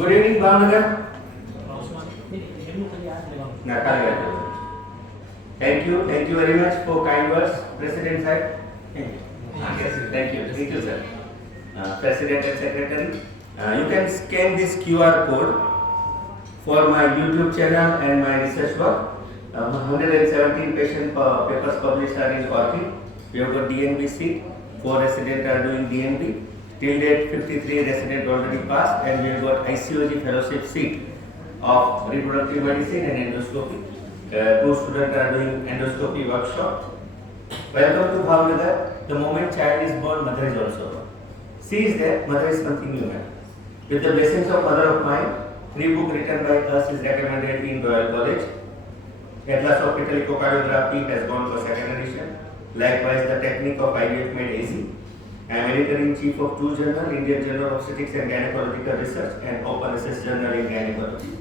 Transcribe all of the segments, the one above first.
Good evening, Bhavnagar. Thank you very much for kind words, President sir. Thank you. Yes, thank you, sir. President and Secretary, you can scan this QR code for my YouTube channel and my research work. 117 patient papers published are in Orchid. We have got DNB seat. 4 residents are doing DNB. Till date, 53 residents already passed, and we have got ICOG fellowship seat of reproductive medicine and endoscopy. 2 students are doing endoscopy workshop. Welcome to Bhavnagar. The moment child is born, mother is also born. She is there, mother is something human. With the blessings of mother of mine, 3 books written by us is recommended in Royal College. Atlas of Fetal Echocardiography has gone for 2nd edition. Likewise, the technique of IVF made easy. I am editor-in-chief of 2 journals, Indian Journal of Obstetrics and Gynecological Research and Open Access Journal in Gynecology.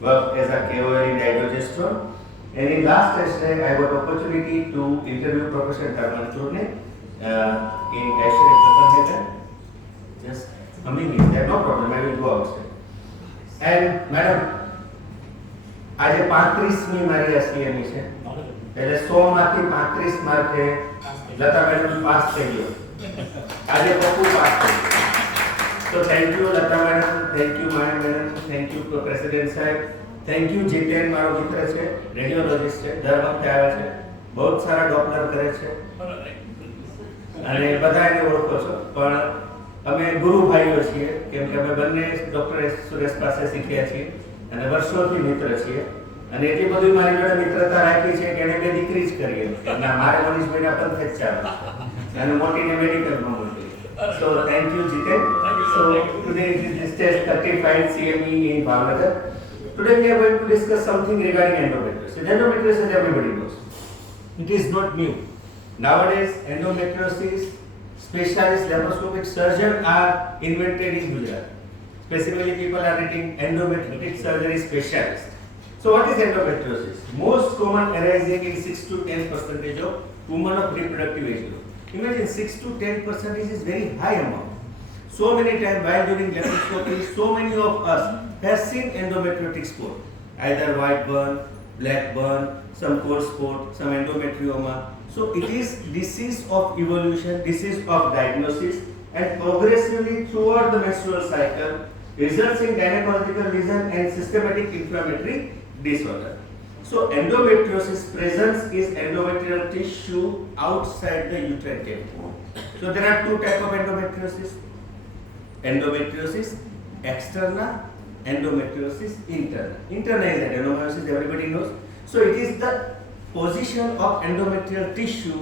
Worked as a KOL in dydrogesterone. And in last Thursday, I got opportunity to interview Professor Dr.Manish in Ashray, Copenhagen. Just humming is there, no problem, I will go outside. And madam, આજે 35મી મારી એસટીએમઈ છે એટલે 100 માંથી 35 માર્કે Lata madam pass થઈ ગયો આજે Pappu pass થઈ ગયો તો thank you Lata madam thank you my madam thank you president સાહેબ થેન્ક યુ જીતેન મારો મિત્ર છે રેડિયોલોજિસ્ટ છે દર વખતે આવે છે બહુ સારા ડોક્ટર કરે છે અને બધા એને ઓળખો છો પણ અમે ગુરુ ભાઈઓ છીએ કેમ કે અમે બંને ડોક્ટર સુરેશ પાસે શીખ્યા છીએ અને વર્ષોથી મિત્ર છીએ અને એટલી બધી મારી જોડે મિત્રતા રાખી છે કે એને બે દીકરી જ કરીએ ના મારે મનીષભાઈના પંથે જ ચાલે અને મોટીને મેડિકલમાં મોટી so thank you જીતેન so today this test 35 CME in Bhavnagar. Today we are going to discuss something regarding endometriosis. Endometriosis everybody knows. It is not new. Nowadays endometriosis specialist laparoscopic surgeons are invented in Gujarat. Specifically, people are writing endometric surgery specialist. So, what is endometriosis? Most common arising in 6 to 10% of women of reproductive age group. Imagine 6 to 10% is very high amount. So many times while doing laparoscopy, so many of us have seen endometriotic spot, either white burn, black burn, some cold spot, some endometrioma. So, it is disease of evolution, disease of diagnosis, and progressively throughout the menstrual cycle results in gynecological lesion and systematic inflammatory disorder. So endometriosis presence is endometrial tissue outside the uterine cavity. So there are 2 types of endometriosis. Endometriosis externa, endometriosis interna. Interna is adenomyosis, everybody knows. So it is the position of endometrial tissue.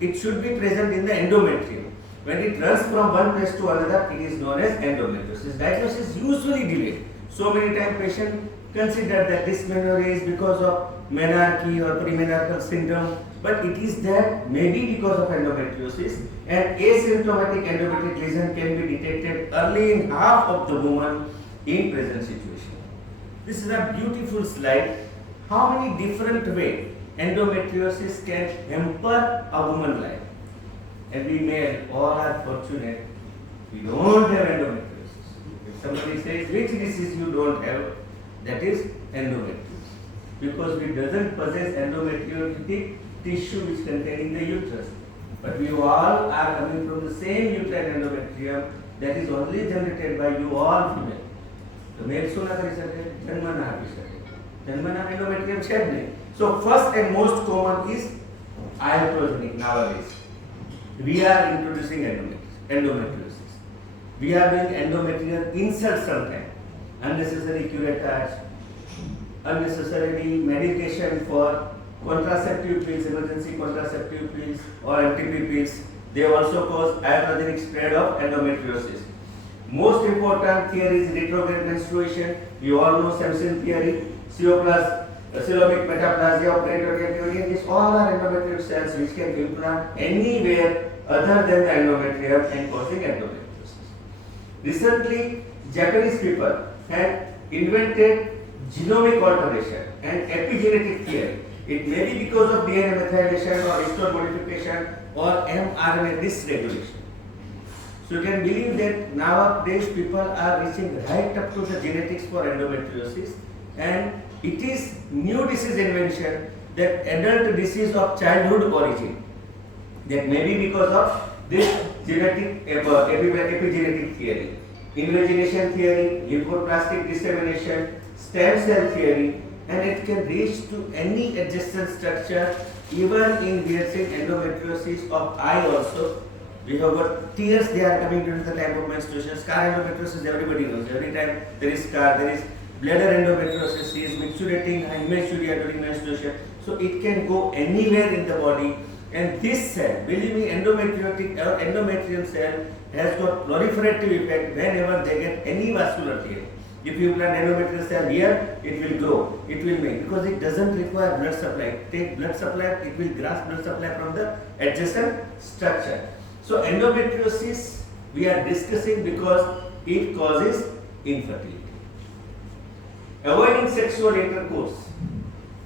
It should be present in the endometrium. When it runs from one place to another, it is known as endometriosis. Diagnosis is usually delayed. So many times patient consider that dysmenorrhea is because of menarche or premenarchal syndrome, but it is that maybe because of endometriosis, and asymptomatic endometric lesion can be detected early in half of the women in present situation. This is a beautiful slide. How many different ways endometriosis can hamper a woman's life? And we male all are fortunate. We don't have endometriosis. If somebody says which disease you don't have, that is endometriosis, because we doesn't possess endometriotic tissue which contain in the uterus. But we all are coming from the same uterine endometrium that is only generated by you all female. The male શું ના કરી શકે જન્મ ના આપી શકે જન્મના endometrium છે જ નહીં. So first and most common is iatrogenic nowadays. We are introducing endometriosis. We are doing endometrial insert sometimes. Unnecessary curettage, unnecessary medication for contraceptive pills, emergency contraceptive pills or MTP pills. They also cause iatrogenic spread of endometriosis. Most important theory is retrograde menstruation. You all know Samson theory, coelomic metaplasia of retrograde union. These all are endometrial cells which can implant anywhere other than the endometrium and causing endometriosis. Recently, Japanese people had invented genomic alteration and epigenetic theory. It may be because of DNA methylation or histone modification or mRNA dysregulation. So you can believe that nowadays people are reaching right up to the genetics for endometriosis, and it is new disease invention, that adult disease of childhood origin, that may be because of this genetic epigenetic theory, invagination theory, lymphoplastic dissemination, stem cell theory, and it can reach to any adjacent structure, even in we are saying endometriosis of eye also. We have got tears, they are coming during the time of menstruation. Scar endometriosis, everybody knows. Every time there is scar, there is bladder endometriosis, is micturating hematuria during menstruation. So it can go anywhere in the body. And this cell, believe me, endometrium cell has got proliferative effect whenever they get any vascular tear. If you plant endometrial cell here, it will grow, it will make, because it doesn't require blood supply. Take blood supply, it will grasp blood supply from the adjacent structure. So endometriosis we are discussing because it causes infertility. Avoiding sexual intercourse,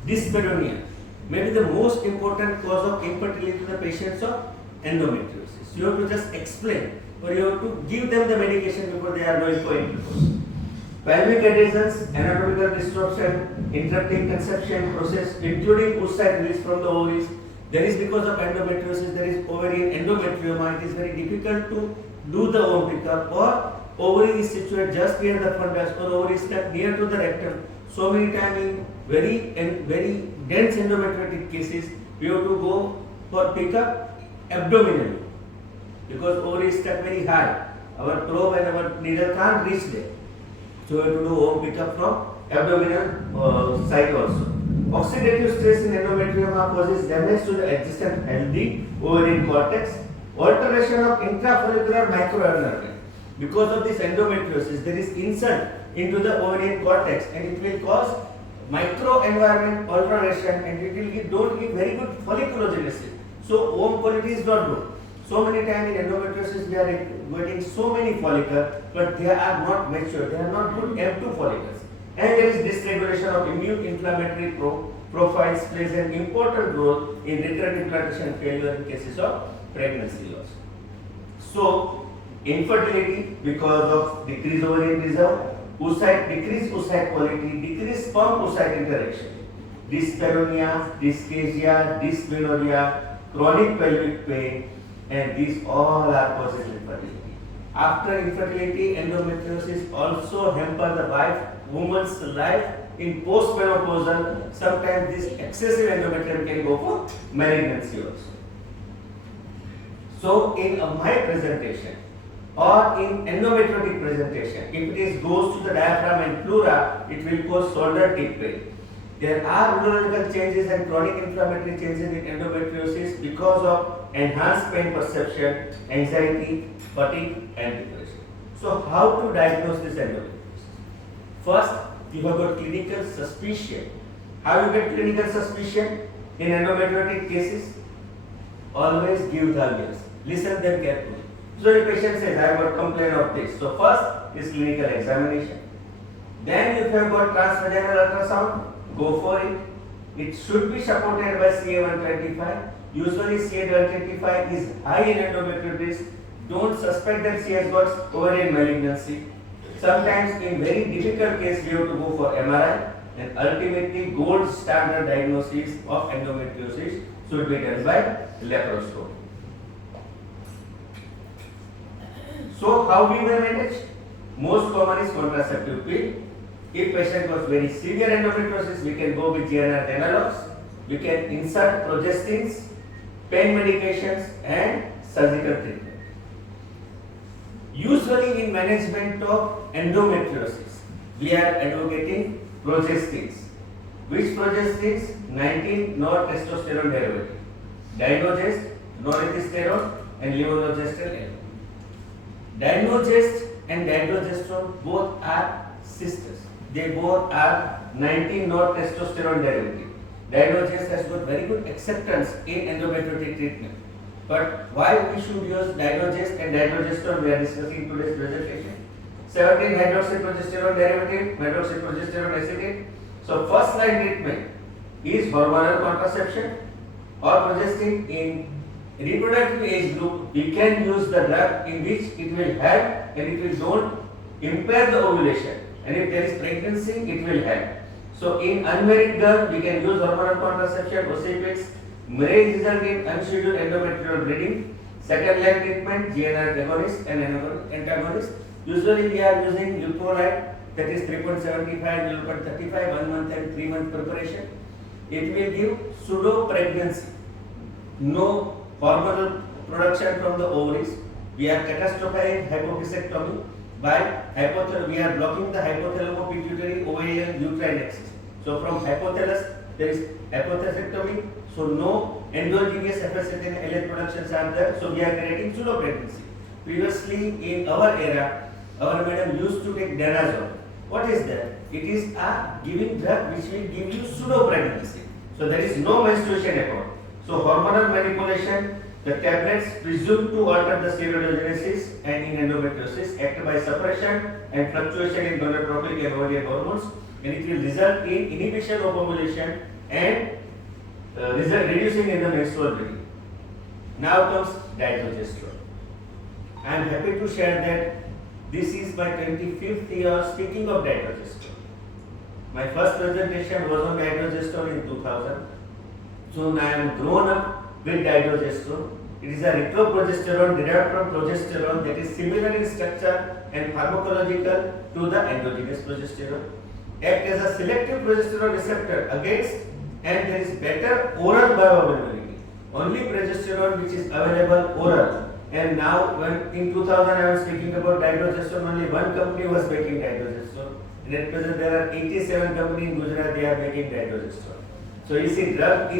dyspareunia, may be the most important cause of infertility to the patients of endometriosis. You have to just explain, or you have to give them the medication before they are going for intercourse. Pelvic adhesions, anatomical disruption, interrupting conception process, including oocyte release from the ovaries. There is, because of endometriosis, there is ovarian endometrioma. It is very difficult to do the ovum pickup, or ovary is situated just near the fundus, or ovary is stuck near to the rectum. So many times in very dense endometriotic cases, we have to go for pickup abdominally, because ovary is stuck very high. Our probe and our needle can't reach there. So we have to do ovum pickup from abdominal side also. Oxidative stress in endometrioma causes damage to the adjacent healthy ovarian cortex, alteration of intrafollicular microenvironment. Because of this endometriosis, there is insult into the ovarian cortex, and it will cause microenvironment alteration, and it will don't give very good folliculogenesis. So ovum quality is not good. So many times in endometriosis we are getting so many follicles, but they are not mature, they are not good M2 follicles. And there is dysregulation of immune inflammatory profiles, plays an important role in recurrent implantation failure in cases of pregnancy loss. So infertility because of decreased ovarian reserve, decreased oocyte quality, decreased sperm-oocyte interaction, dyspareunia, dysphagia, dysmenorrhea, chronic pelvic pain, and these all are causes of infertility. After infertility, endometriosis also hamper the woman's life in postmenopausal. Sometimes this excessive endometrium can go for malignancy also. So in my presentation, or in endometriotic presentation, if it goes to the diaphragm and pleura, it will cause shoulder tip pain. There are neurological changes and chronic inflammatory changes in endometriosis because of enhanced pain perception, anxiety, fatigue, and depression. So how to diagnose this endometriosis? First, you have got clinical suspicion. How you get clinical suspicion in endometriotic cases? Always give the evidence. Listen them carefully. So the patient says, I have got complaint of this. So first is clinical examination. Then if you have got transvaginal ultrasound, go for it. It should be supported by CA125. Usually CA125 is high in endometriosis. Don't suspect that she has got ovarian malignancy. Sometimes in very difficult case we have to go for MRI, and ultimately gold standard diagnosis of endometriosis should be done by laparoscopy. So how we will manage? Most common is contraceptive pill. If patient was very severe endometriosis, we can go with GnRH analogs. We can insert progestins, pain medications, and surgical treatment. Usually in management of endometriosis, we are advocating progestins. Which progestins? 19 non-testosterone derivative. Dydrogest, norethisterone, and levonorgestrel. Dydrogest and dydrogesterone both are sisters. They both are 19 non-testosterone derivative. Dydrogest has got very good acceptance in endometriotic treatment. But why we should use dydrogest and dydrogesterone we are discussing today's presentation. 17 hydroxyprogesterone derivative, hydroxyprogesterone acetate. So first line treatment is hormonal contraception or progestin in reproductive age group, we can use the drug in which it will help and it will don't impair the ovulation. And if there is pregnancy, it will help. So in unmarried girl, we can use hormonal contraception, OCPs, may result in unscheduled endometrial bleeding. Second line treatment, GnR agonist and antagonist. Usually we are using leuprolide, that is 3.75, 0.35, 1 month and 3 month preparation. It will give pseudo pregnancy. No hormonal production from the ovaries. We are catastrophizing hypophyseectomy by we are blocking the hypothalamo-pituitary ovarian uterine axis. So from hypothalamus there is hypophyseectomy. So no endogenous FSH and LH productions are there. So we are creating pseudo pregnancy. Previously in our era, our madam used to take danazol. What is that? It is a giving drug which will give you pseudo pregnancy. So there is no menstruation at all. So hormonal manipulation, the tablets presumed to alter the steroidogenesis and in endometriosis act by suppression and fluctuation in gonadotropic and ovarian hormones, and it will result in inhibition of ovulation and reducing in the menstrual bleeding. Now comes dydrogesterone. I am happy to share that this is my 25th year speaking of dydrogesterone. My first presentation was on dydrogesterone in 2000. So I am grown up with dydrogesterone. It is a retroprogesterone derived from progesterone that is similar in structure and pharmacological to the endogenous progesterone. Act as a selective progesterone receptor against, and there is better oral bioavailability. Only progesterone which is available oral. And now when in 2000 I was speaking about dydrogesterone, only one company was making dydrogesterone. And at present there are 87 companies in Gujarat, they are making dydrogesterone. So you see, drug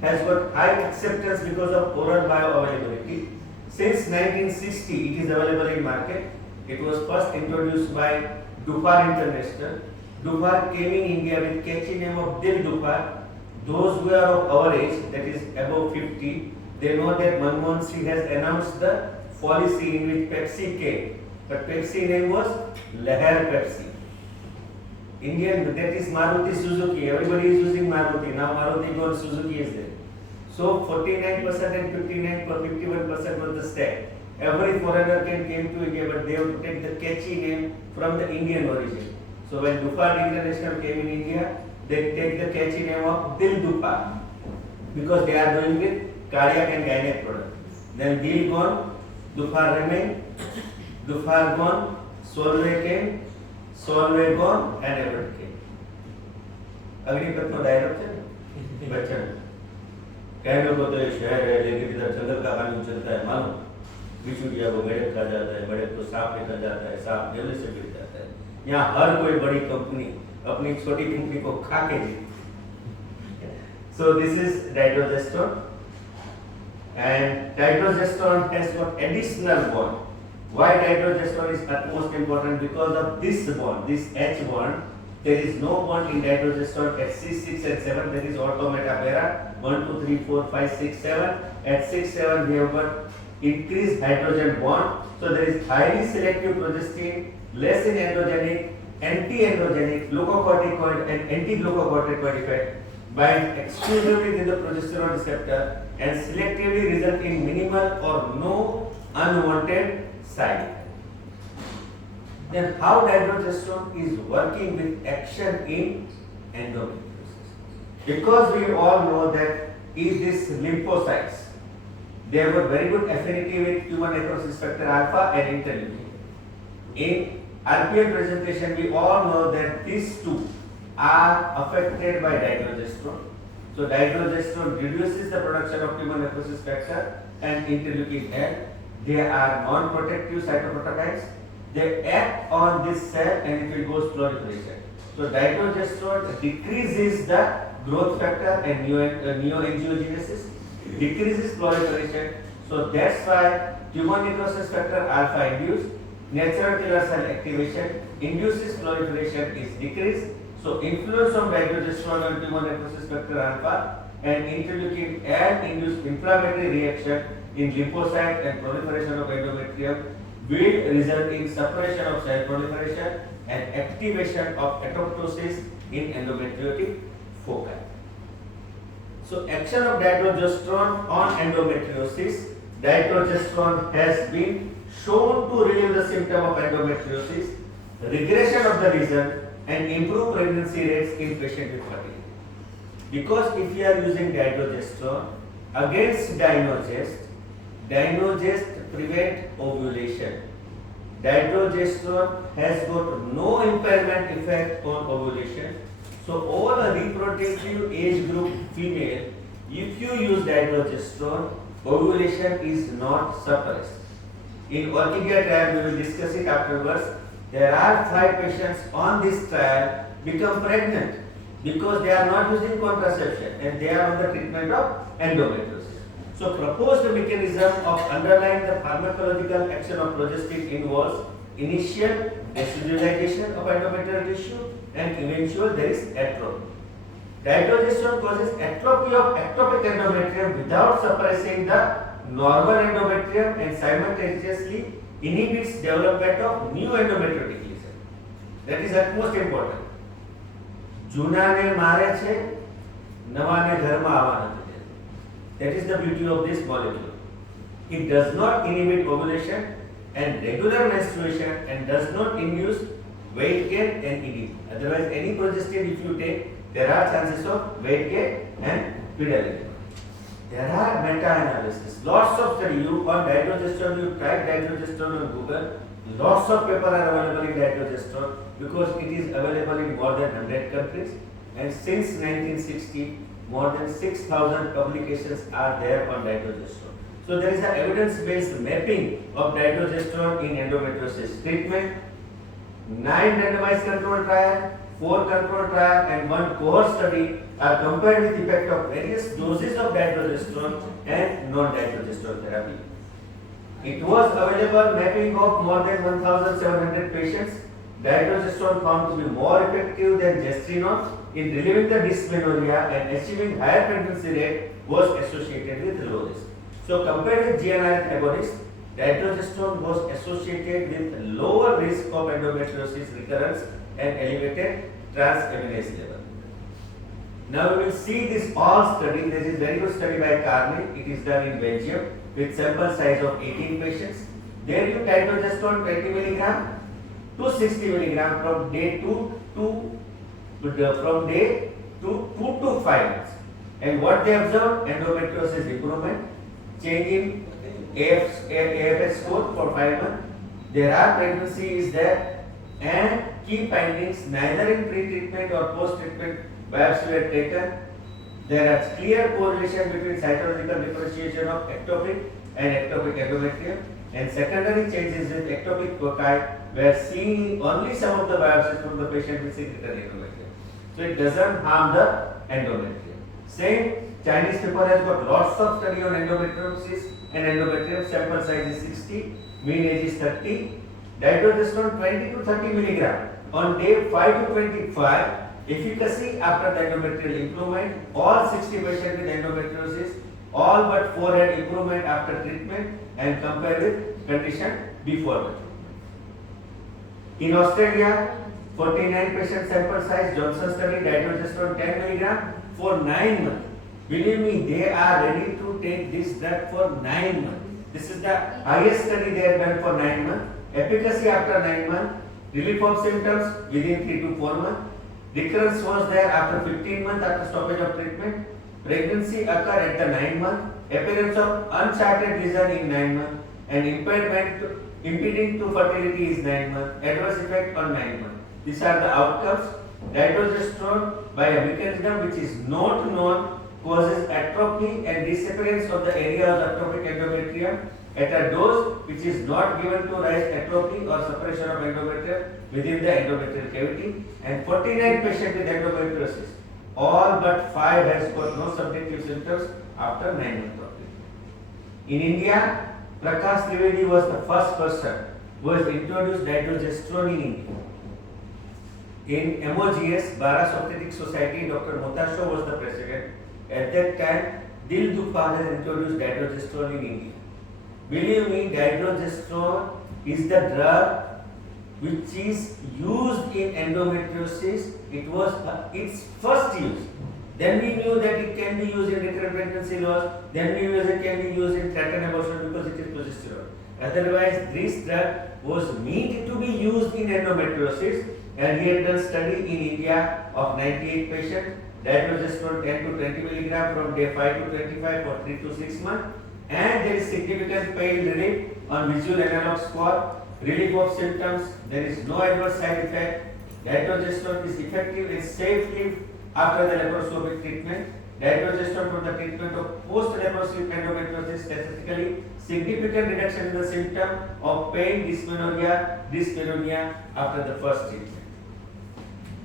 has got high acceptance because of oral bioavailability. Since 1960, it is available in market. It was first introduced by Dupar International. Dupar came in India with catchy name of Dil Dupar. Those who are of our age, that is above 50, they know that Manmohan Singh has announced the policy in which Pepsi came. But Pepsi name was Leher Pepsi. Indian, that is Maruti Suzuki. Everybody is using Maruti. Now Maruti gone, Suzuki is there. So 49% and 51% was the stack. Every foreigner came to India, but they have to take the catchy name from the Indian origin. So when Dupar International came in India, they take the catchy name of Dil Dupar because they are doing with cardiac and gynec product. Then Dil gone, Dupar remain, Dupar gone, Solvay came, Solvay gone, and Everett came. Agnipath no dialogue है ना बच्चन कहने को तो शहर है लेकिन इधर जंगल का कानून चलता है मालूम बिचुड़िया को मेढक खा जाता है मेढक को सांप निकल जाता है सांप जल्दी से गिर जाता है यहाँ हर कोई बड़ी कंपनी अपनी छोटी कंपनी को खा के जीती So this is dydrogesterone, and dydrogesterone has got additional bond. Why dydrogesterone is utmost important? Because of this bond, this H bond. There is no bond in dydrogesterone at 6, 6 and 7. That is ortho meta para 1, 2, 3, 4, 5, 6, 7. At 6, 7 we have got increased hydrogen bond. So there is highly selective progestin, less in androgenic, anti-androgenic, glucocorticoid and anti-glucocorticoid effect bind exclusively with the progesterone receptor and selectively result in minimal or no unwanted side effect. Then how dydrogesterone is working with action in endometriosis? Because we all know that is this lymphocytes, they have a very good affinity with human necrosis factor alpha and interleukin. In RPM presentation, we all know that these two are affected by dydrogesterone. So dydrogesterone reduces the production of human necrosis factor and interleukin L. They are non-protective cytoprotokines. They act on this cell and it will go proliferation. So dydrogesterone decreases the growth factor and neoangiogenesis, decreases proliferation. So that's why tumor necrosis factor alpha induced, natural killer cell activation induces proliferation is decreased. So influence of dydrogesterone on tumor necrosis factor alpha and interleukin and induced inflammatory reaction in lymphocyte and proliferation of endometrium will result in suppression of cell proliferation and activation of apoptosis in endometriotic foci. So action of dydrogesterone on endometriosis. Dydrogesterone has been shown to relieve the symptom of endometriosis, regression of the lesion, and improve pregnancy rates in patients with fertility. Because if you are using dydrogesterone against dydrogest prevent ovulation. Dydrogesterone has got no impairment effect on ovulation. So all a reproductive age group female, if you use dydrogesterone, ovulation is not suppressed. In Orchidea trial, we will discuss it afterwards. There are 5 patients on this trial become pregnant because they are not using contraception and they are on the treatment of endometriosis. So proposed mechanism of underlying the pharmacological action of progestin involves initial residualization of endometrial tissue and eventual there is atrophy. Dydrogesterone causes atrophy of ectopic endometrium without suppressing the normal endometrium and simultaneously inhibits development of new endometriotic lesion. That is utmost important. જૂનાને મારે છે, નવાને ઘરમાં આવવા નથી દેતો. That is the beauty of this molecule. It does not inhibit ovulation and regular menstruation and does not induce weight gain and edema. Otherwise, any progestin if you take, there are chances of weight gain and pedal edema. There are meta-analysis, lots of study. You on dydrogesterone, you type dydrogesterone on Google. Lots of paper are available in dydrogesterone because it is available in more than 100 countries. And since 1960, more than 6,000 publications are there on dydrogesterone. So there is an evidence-based mapping of dydrogesterone in endometriosis treatment. 9 randomized control trial, 4 control trial, and 1 cohort study are compared with effect of various doses of dydrogesterone and non-dydrogesterone therapy. It was available mapping of more than 1,700 patients. Dydrogesterone found to be more effective than gestrinone in relieving the dysmenorrhea and achieving higher pregnancy rate was associated with low risk. So compared with GnRH agonists, dydrogesterone was associated with lower risk of endometriosis recurrence and elevated transaminase level. Now we will see this all study. This is very good study by Carney. It is done in Belgium with sample size of 18 patients. There you dydrogesterone 20 mg to 60 mg from day 2 to 2 to 5 months. And what they observed? Endometriosis improvement, change in AFS score for 5 months. There are pregnancy is there and key findings neither in pre-treatment or post-treatment biopsy were taken. There is clear correlation between cytological differentiation of ectopic and ectopic endometrium and secondary changes with ectopic foci were seen in only some of the biopsies from the patient with secretory endometrium. So it doesn't harm the endometrium. Same Chinese paper has got lots of study on endometriosis and endometrium. Sample size is 60, mean age is 30. Dydrogesterone 20 to 30 mg on day 5 to 25. Efficacy after the endometrial improvement. All 60 patients with endometriosis, all but 4 had improvement after treatment and compared with condition before the treatment. In Australia, 49 patient sample size, Johnson study, dydrogesterone 10 mg for 9 months. Believe me, they are ready to take this drug for 9 months. This is the highest study they have done for 9 months. Efficacy after 9 months, relief of symptoms within 3 to 4 months. Recurrence was there after 15 months after stoppage of treatment. Pregnancy occurred at the 9 month. Appearance of uncharted lesion in 9 months and impeding to fertility is 9 months. Adverse effect on 9 months. These are the outcomes. Dydrogesterone by a mechanism which is not known causes atrophy and disappearance of the area of ectopic endometrium at a dose which is not given to rise atrophy or suppression of endometrium within the endometrial cavity. And 49 patients with endometriosis, all but 5 has got no subjective symptoms after 9 months of treatment. In India, Prakash Trivedi was the first person who has introduced dydrogesterone in India. In MOGS, Bharat Orthotic Society, Dr. Motasho was the president. At that time, Dil Dupal has introduced dydrogesterone in India. Believe me, dydrogesterone is the drug which is used in endometriosis. It was its first use. Then we knew that it can be used in recurrent pregnancy loss. Then we knew it can be used in threatened abortion because it is progesterone. Otherwise, this drug was meant to be used in endometriosis, and he had done study in India of 98 patients, dydrogesterone 10 to 20 milligram from day 5 to 25 for 3 to 6 months, and there is significant pain relief on visual analog score, relief of symptoms, there is no adverse side effect. Dydrogesterone is effective and safely after the laparoscopic treatment. Dydrogesterone for the treatment of post-laparoscopic endometriosis, statistically significant reduction in the symptom of pain, dysmenorrhea after the first treatment.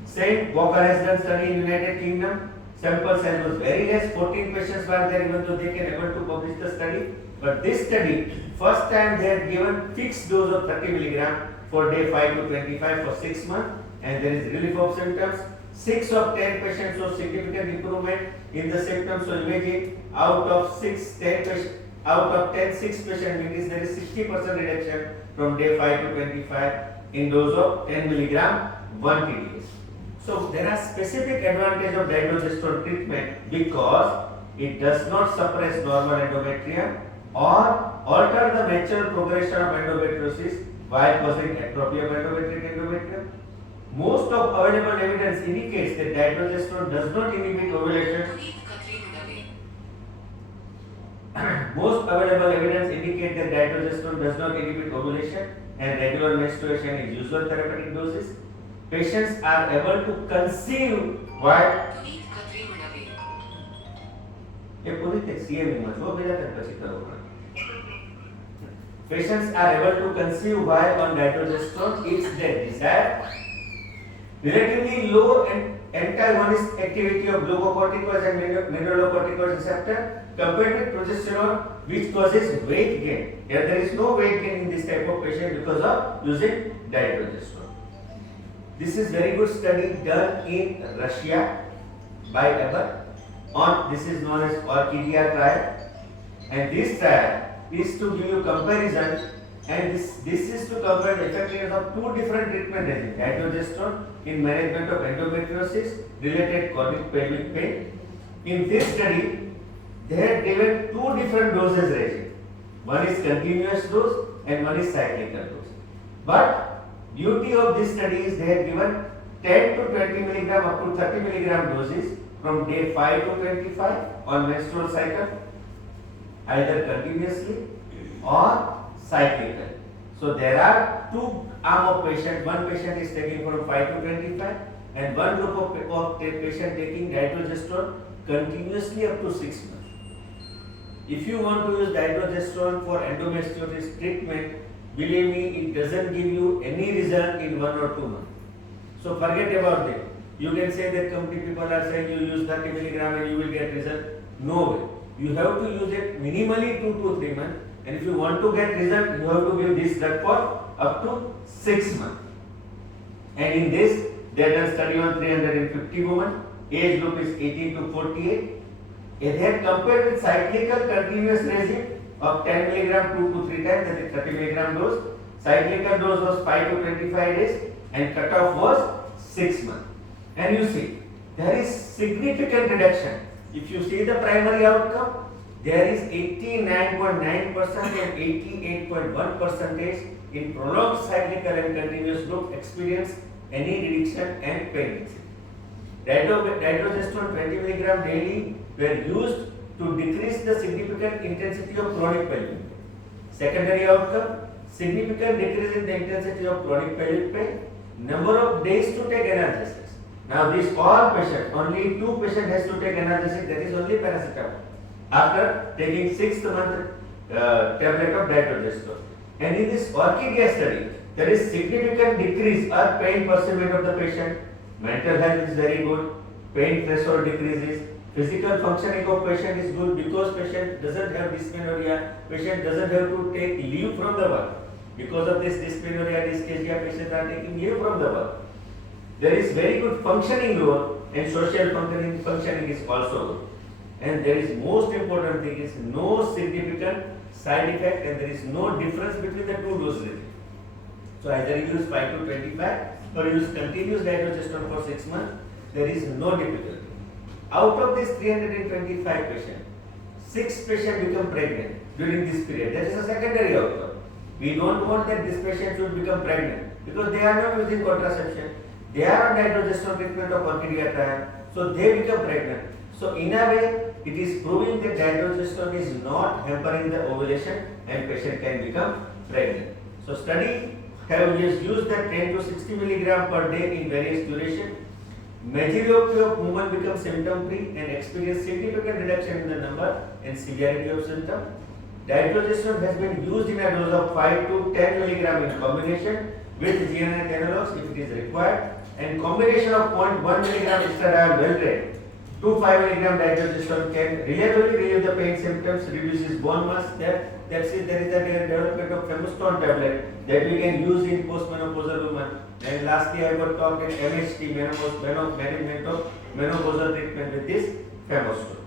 Same, Walker has done study in United Kingdom. Sample size was very less, 14 patients were there, even though they can able to publish the study. But this study, first time they had given fixed dose of 30 milligram for day 5 to 25 for 6 months, and there is relief of symptoms. 6 of 10 patients show significant improvement in the symptoms. So imagine out of 6 patients, 6 patients means there is 60% reduction from day 5 to 25 in dose of 10 milligram 1 TDS. So there are specific advantage of dydrogesterone treatment because it does not suppress normal endometrium or alter the natural progression of endometriosis while causing atrophy of endometrium. Most of available evidence indicates that dydrogesterone does not inhibit ovulation. Most available evidence indicates that dydrogesterone does not inhibit ovulation and regular menstruation is usual therapeutic doses. Patients are able to conceive while Patients are able to conceive while on dydrogesterone if they desire. Relatively low antagonist activity of glucocorticoids and mineralocorticoid receptor compared with progesterone, which causes weight gain. Here there is no weight gain in this type of patient because of using dydrogesterone. This is very good study done in Russia by Abbott on, this is known as Orchidia trial, and this trial is to give you comparison, and this is to compare the effectiveness of two different treatment regimes, dydrogesterone in management of endometriosis related chronic pelvic pain. In this study, they had given two different doses regime. One is continuous dose and one is cyclical dose. But beauty of this study is they had given 10 to 20 milligram up to 30 milligram doses from day 5 to 25 on menstrual cycle, either continuously or cyclical. So there are two arm of patient. One patient is taking from 5 to 25 and one group of patient taking dydrogesterone continuously up to 6 months. If you want to use dydrogesterone for endometriosis treatment, believe me, it doesn't give you any result in 1 or 2 months. So forget about it. You can say that company people are saying you use 30 milligram and you will get result. No way. You have to use it minimally 2 to 3 months, and if you want to get result, you have to give this drug for up to 6 months. And in this, they have done study on 350 women. Age group is 18 to 48. They had compared with cyclical continuous regime of 10 milligram 2 to 3 times, that is 30 milligram dose. Cyclical dose was 5 to 25 days and cutoff was 6 months. And you see, there is significant reduction. If you see the primary outcome, there is 89.9% and 88.1% in prolonged cyclical and continuous group experience any reduction and pain. Dydrogesterone 20 milligram daily were used to decrease the significant intensity of chronic pelvic pain. Secondary outcome, significant decrease in the intensity of chronic pelvic pain, number of days to take analgesics. Now these all patients, only 2 patients has to take analgesic, that is only paracetamol, after taking 6th month tablet of dydrogesterone. And in this Orchidia study, there is significant decrease or pain perceivement of the patient. Mental health is very good, pain threshold decreases, physical functioning of patient is good because patient doesn't have dysmenorrhea, patient doesn't have to take leave from the work. Because of this dysmenorrhea, dysphagia, patients are taking leave from the work. There is very good functioning role, and social functioning is also good. And there is most important thing is no significant side effect, and there is no difference between the two doses. So either you use 5 to 25 or use continuous dydrogesterone for 6 months, there is no difficulty. Out of these 325 patients, 6 patients become pregnant during this period. That is a secondary outcome. We don't want that this patient should become pregnant because they are not using contraception. They are on dydrogesterone treatment of orchidia trial, so they become pregnant. So in a way, it is proving that dydrogesterone is not hampering the ovulation and patient can become pregnant. So study have used the 10 to 60 milligram per day in various duration. Majority of women become symptom free and experience significant reduction in the number and severity of symptom. Dydrogesterone has been used in a dose of 5 to 10 milligram in combination with GnRH analogs if it is required, and combination of 0.1 milligram estradiol valtrate to 5 milligram dydrogesterone can reliably relieve the pain symptoms, reduces bone mass. There is a development of femostone tablet that we can use in postmenopausal women. And lastly, I got talked in MHT, management of menopausal treatment with this femostone.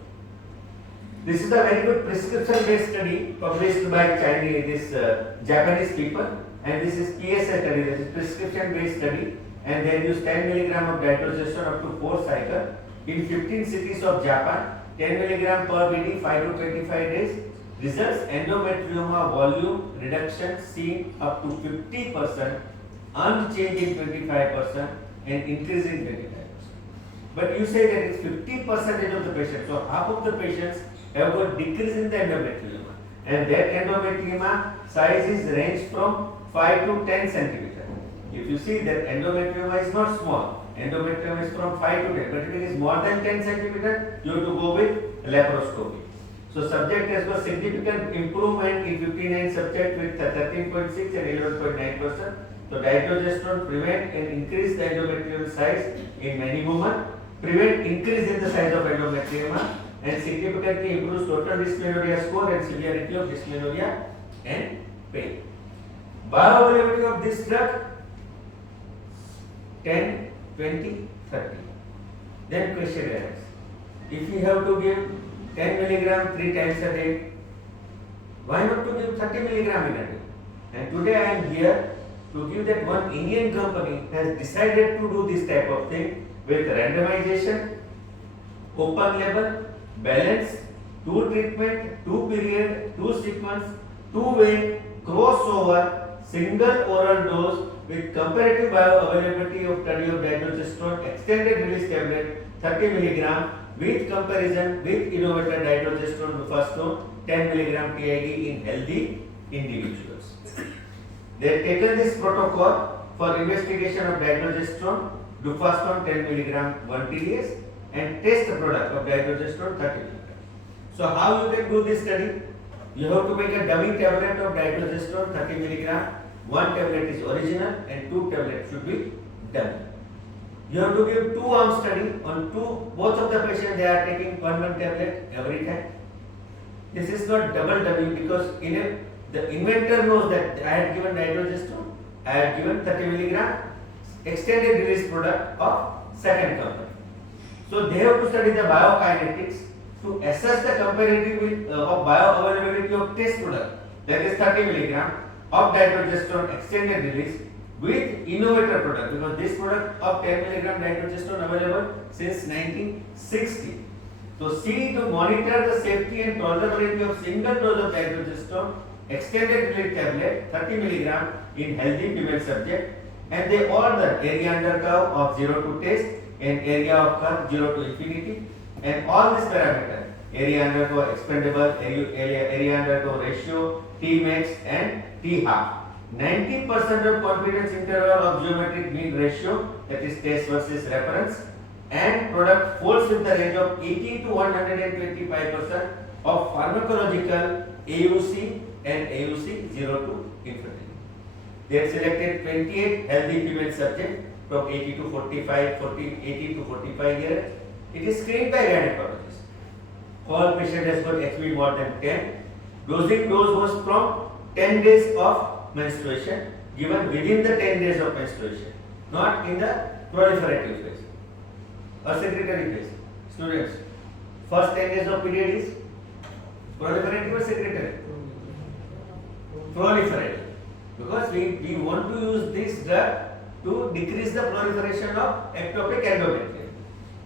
This is a very good prescription-based study published by Japanese people, and this is PSA study. This is prescription-based study, and they use 10 milligram of dydrogesterone up to 4 cycles in 15 cities of Japan. 10 milligram per BD, 5 to 25 days. Results: endometrioma volume reduction seen up to 50%, unchanged in 25%, and increase in 25%. But you say that it's 50% of the patients, so half of the patients have got decrease in the endometrioma, and that endometrioma size is ranged from 5 to 10 centimeter. If you see that endometrioma is not small, endometrioma is from 5 to 10, but if it is more than 10 centimeter, you have to go with laparoscopy. So subject has got significant improvement in 59 subjects with 13.6 and 11.9%. So dydrogesterone prevent and increase the endometrial size in many women, prevent increase in the size of endometrioma, and significantly improves total dysmenorrhea score and severity of dysmenorrhea and pain. Bioavailability of this drug: 10, 20, 30. Then question arises: if we have to give 10 milligram 3 times a day, why not to give 30 milligram in a day? And today I am here to give that one Indian company has decided to do this type of thing with randomization, open label, balance, 2 treatment, 2 period, 2 sequence, 2 way, crossover, single oral dose with comparative bioavailability of study of dydrogesterone, extended release tablet 30 milligram with comparison with innovator dydrogesterone dufastone 10 milligram TID in healthy individuals. They have taken this protocol for investigation of dydrogesterone dufastone 10 milligram 1 TDS and test the product of dydrogesterone 30 milligram. So how you can do this study? You have to make a dummy tablet of dydrogesterone 30 milligram. 1 tablet is original and 2 tablets should be dummy. You have to give 2 arm study on both of the patients. They are taking one tablet every time. This is not double dummy because the inventor knows that I had given dydrogesterone, I had given 30 milligram extended release product of second company. So they have to study the biokinetics to assess the comparative of bioavailability of test product, that is 30 milligram of dydrogesterone extended release with innovator product, because this product of 10 milligram dydrogesterone available since 1960. So C to monitor the safety and tolerability of single dose of dydrogesterone extended release tablet 30 milligram in healthy female subject, and they order area under curve of 0 to test and area of curve 0 to infinity, and all these parameters: area under curve expandable, area under curve ratio, T max and T half. 90% of confidence interval of geometric mean ratio, that is test versus reference, and product falls in the range of 80 to 125% of pharmacological AUC and AUC 0 to infinity. They have selected 28 healthy female subjects from 80 to 45 years. It is screened by gynecologist. All patient has got HB more than 10. Dosing dose was from 10 days of menstruation, given within the 10 days of menstruation, not in the proliferative phase or secretory phase. Students, first 10 days of period is proliferative or secretory? Proliferative. Because we want to use this drug to decrease the proliferation of ectopic endometrium.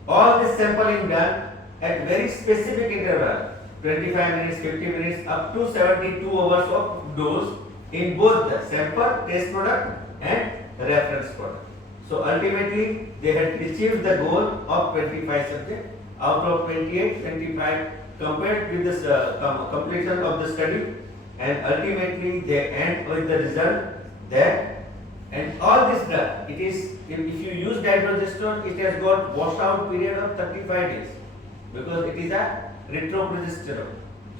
All this sampling done at very specific interval, 25 minutes, 50 minutes, up to 72 hours of dose in both the sample, test product and reference product. So ultimately, they had achieved the goal of 25 subjects out of 28, 25 compared with the completion of the study, and ultimately they end with the result that, and all this drug, it is, if you use dydrogesterone, it has got washed out period of 35 days because it is a retroprogesterone.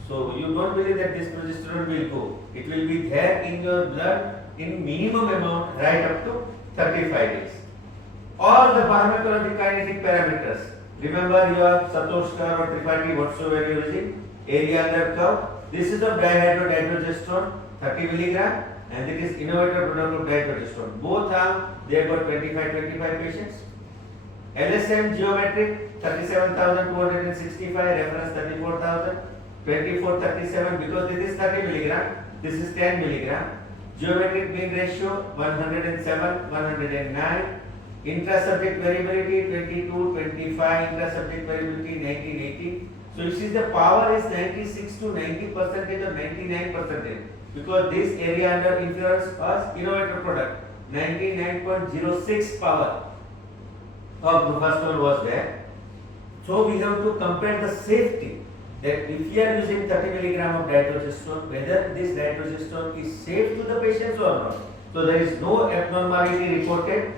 So you don't believe that this progesterone will go. It will be there in your blood in minimum amount right up to 35 days. All the pharmacologic parameters. Remember your Satoshka or Tripathi, whatsoever you are using, area under curve. This is of dihydrogesterone, 30 milligram, and it is innovator product of dydrogesterone. Both are, they have got 25 patients. LSM geometric 37,265, reference 34,000, 2437 because this is 30 milligram, this is 10 milligram. Geometric mean ratio 107, 109. Intra-subject variability 22, 25. Intra-subject variability 19, 18. So you see the power is 96 to 90% or 99% because this area under influence was innovator product. 99.06 power of dufastone was there. So we have to compare the safety, that if you are using 30 milligram of dydrogesterone, whether this dydrogesterone is safe to the patients or not. So there is no abnormality reported,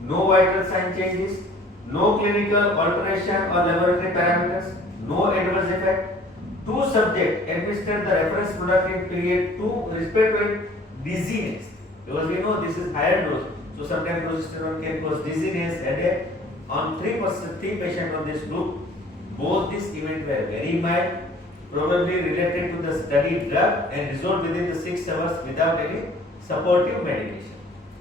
no vital sign changes, no clinical alteration or laboratory parameters, no adverse effect. 2 subjects administered the reference product in period 2 respect to dizziness, because we know this is higher dose. So sometimes progesterone can cause dizziness, headache. On 3 patients of this group, both these events were very mild, probably related to the studied drug and resolved within the 6 hours without any supportive medication.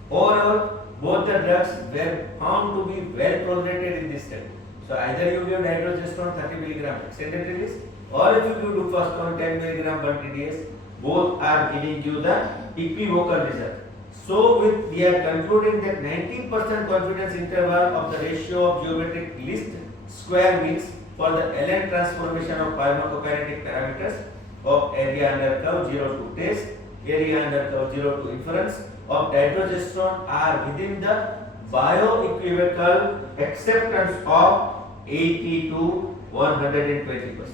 Overall, both the drugs were found to be well tolerated in this study. So either you give dydrogesterone 30 mg extended release, or if you give dufastone 10 mg multi days, both are giving you the equivocal result. So we are concluding that 90% confidence interval of the ratio of geometric least square means for the Allen transformation of pharmacokinetic parameters of area under curve 0 to test, area under curve 0 to inference of dydrogesterone are within the bioequivocal acceptance of 80 to 120%.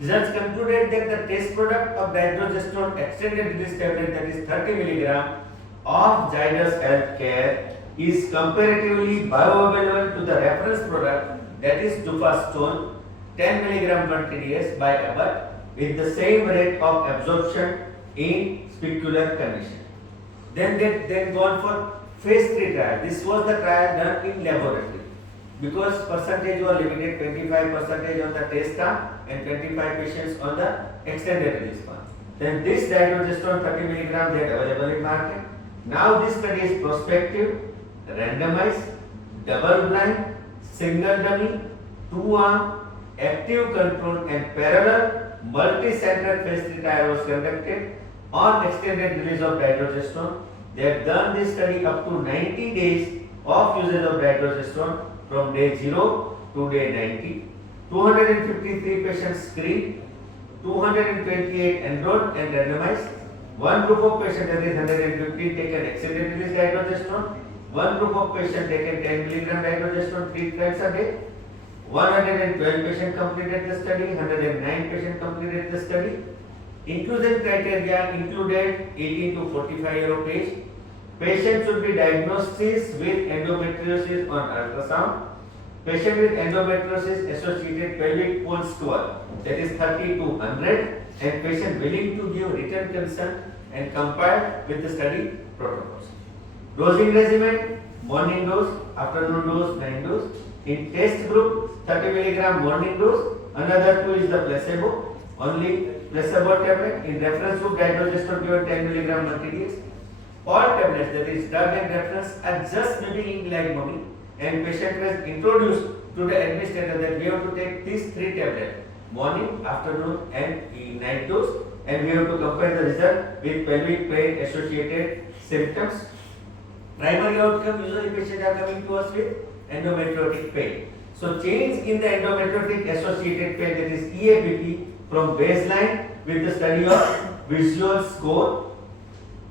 Results concluded that the test product of dydrogesterone extended release tablet, that is 30 mg of Zydus Healthcare, is comparatively bioavailable to the reference product, that is dufastone 10 mg continuous by Abbott, with the same rate of absorption in specular condition. Then they gone for phase 3 trial. This was the trial done in laboratory. Because percentage was limited, 25% on the test arm and 25 patients on the extended release arm. Then this dydrogesterone 30 mg they are available in market. Now this study is prospective, randomized, double blind, single dummy, 2-arm, active control and parallel multi-center phase 3 trial was conducted on extended release of dydrogesterone. They have done this study up to 90 days of usage of dydrogesterone from day 0 to day 90. 253 patients screened, 228 enrolled and randomized. One group of patients, that is 150, taken extended release dydrogesterone. One group of patients taken 10 mg dydrogesterone 3 times a day. 112 patients completed the study, 109 patients completed the study. Inclusion criteria included 18 to 45-year-old age. Patient should be diagnosed with endometriosis on ultrasound. Patient with endometriosis associated pelvic bone score, that is 30 to 100, and patient willing to give written consent and comply with the study protocols. Dosing regimen: morning dose, afternoon dose, night dose. In test group, 30 mg morning dose. Another 2 is the placebo, only placebo tablet. In reference group, dydrogesterone given 10 mg multi days. All tablets, that is drug and reference, are just maybe in like mommy, and patient was introduced to the administrator that we have to take these 3 tablets, morning, afternoon and night dose, and we have to compare the result with pelvic pain associated symptoms. Primary outcome, usually patients are coming to us with endometriotic pain. So change in the endometriotic associated pain, that is EAPP, from baseline with the study of visual score.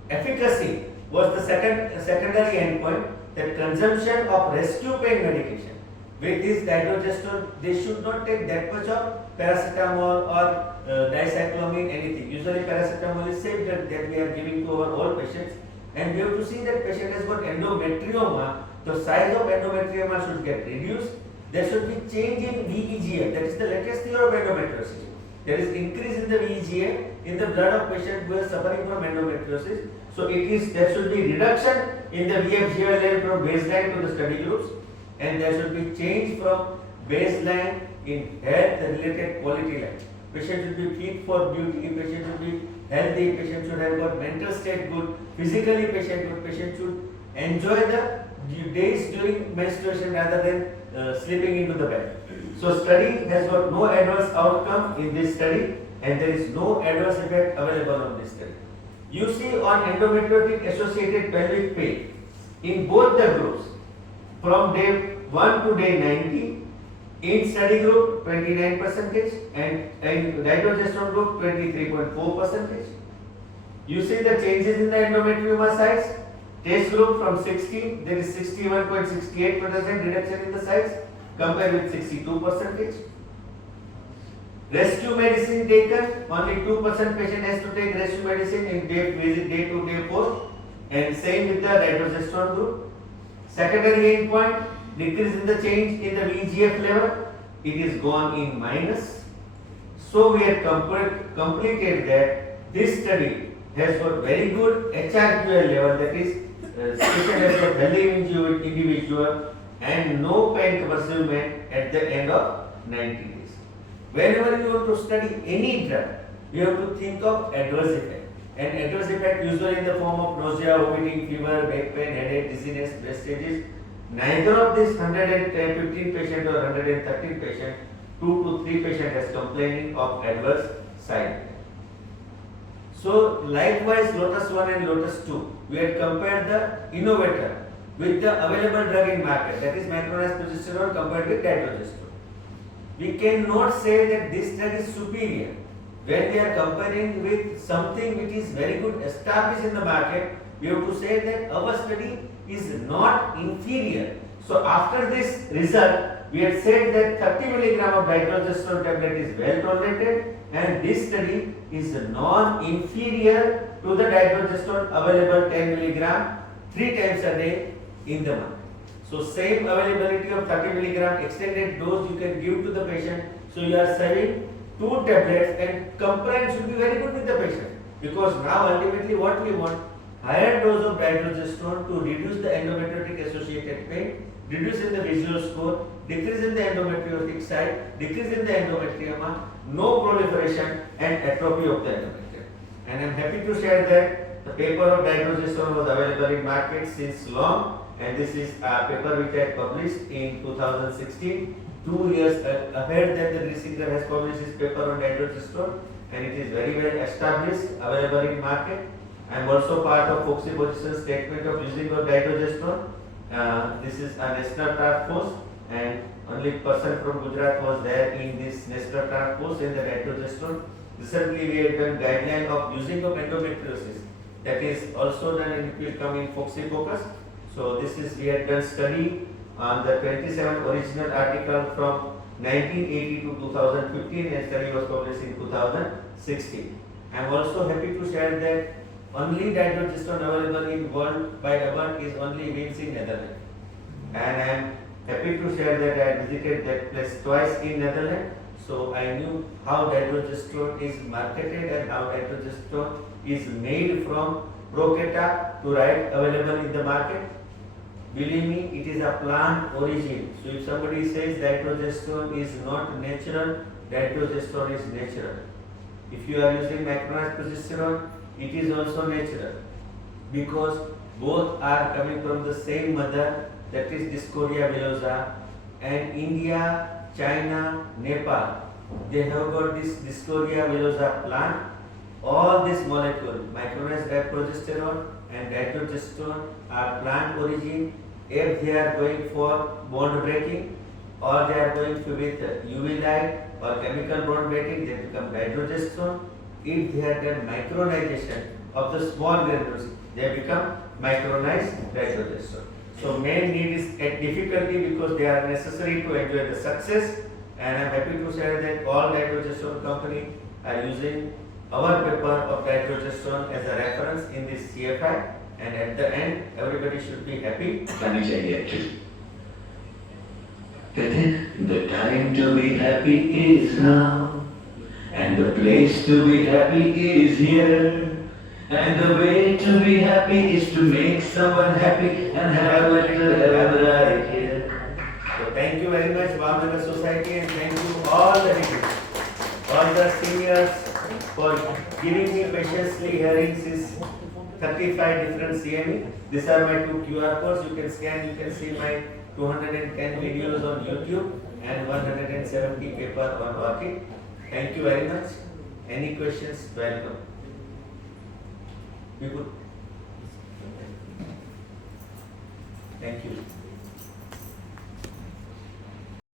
Efficacy was the secondary endpoint, that consumption of rescue pain medication. With this dydrogesterone, they should not take that much of paracetamol or dicyclomine, anything. Usually paracetamol is safe that we are giving to our all patients, and we have to see that patient has got endometrioma. The size of endometrioma should get reduced. There should be change in VEGF, that is the latest theory of endometriosis. There is increase in the VEGF in the blood of patient who is suffering from endometriosis. So there should be reduction in the VFGF level from baseline to the study groups, and there should be change from baseline in health related quality life. Patient should be fit for beauty, patient should be healthy, patient should have got mental state good, physically patient good, patient should enjoy the days during menstruation rather than sleeping into the bed. So study has got no adverse outcome in this study, and there is no adverse effect available on this study. You see on endometriotic associated pelvic pain in both the groups from day 1 to day 90, in study group 29% and in dydrogesterone group 23.4%. You see the changes in the endometrioma size. Test group from 16, there is 61.68% reduction in the size compared with 62%. Rescue medicine taken, only 2% patient has to take rescue medicine in day 2, day 4, and same with the dydrogesterone group. Secondary endpoint, decrease in the change in the VEGF level, it is gone in minus. So we have completed that this study has got very good HRQL level, that is patient has got healthy individual and no pain consumption at the end of 90 days. Whenever you want to study any drug, you have to think of adverse effect. And adverse effect usually in the form of nausea, vomiting, fever, back pain, headache, dizziness, breastages. Neither of these 115 patient or 113 patient, 2 to 3 patient has complaining of adverse side effect. So likewise Lotus 1 and Lotus 2, we had compared the innovator with the available drug in market, that is micronized progesterone compared with dydrogesterone. We cannot say that this drug is superior when we are comparing with something which is very good established in the market. We have to say that our study is not inferior. So after this result, we had said that 30 mg of dydrogesterone tablet is well tolerated, and this study is non-inferior to the dydrogesterone available 10 mg 3 times a day in the month. So same availability of 30 mg extended dose you can give to the patient. So you are saving 2 tablets, and compliance should be very good with the patient, because now ultimately what we want, higher dose of dydrogesterone to reduce the endometriotic associated pain, reduce in the visual score, decrease in the endometriotic side, decrease in the endometrioma, no proliferation and atrophy of the endometrium. And I am happy to share that the paper of dydrogesterone was available in market since long, and this is a paper which I published in 2016, 2 years ahead that the Grisinger has published his paper on dydrogesterone, and it is very well established, available in market. I am also part of Foxy position statement of using of dydrogesterone. This is a national task force, and only person from Gujarat was there in this national task force in the dydrogesterone. Recently we have done guideline of using of endometriosis, that is also done, and it will come in Foxy focus. So this is, we had done study on the 27 original article from 1980 to 2015, and study was published in 2016. I am also happy to share that only dydrogesterone available in world by Abbott is only Wales in Netherlands, and I am happy to share that I visited that place twice in Netherlands. So I knew how dydrogesterone is marketed and how dydrogesterone is made from Procata to right available in the market. Believe me, it is a plant origin. So if somebody says dydrogesterone is not natural, dydrogesterone is natural. If you are using micronized progesterone, it is also natural, because both are coming from the same mother, that is Discoria villosa, and India, China, Nepal, they have got this Discoria villosa plant. All these molecules, micronized progesterone and dydrogesterone, are plant origin. If they are going for bond breaking, or they are going with UV light or chemical bond wetting, they become dydrogesterone. If they are done micronization of the small granules, they become micronized dydrogesterone. So main need is at difficulty because they are necessary to enjoy the success, and I am happy to share that all dydrogesterone company are using our paper of dydrogesterone as a reference in this CFI, and at the end everybody should be happy. The time to be happy is now, and the place to be happy is here, and the way to be happy is to make someone happy and have a little heaven right here. So thank you very much, Bhavnagar Society, and thank you all the delegates, all the seniors for giving me patiently hearing since 35 different CME. These are my 2 QR codes. You can scan, you can see my 210 videos on YouTube and 170 paper on Orchid. Thank you very much. Any questions? Welcome. You could. Thank you.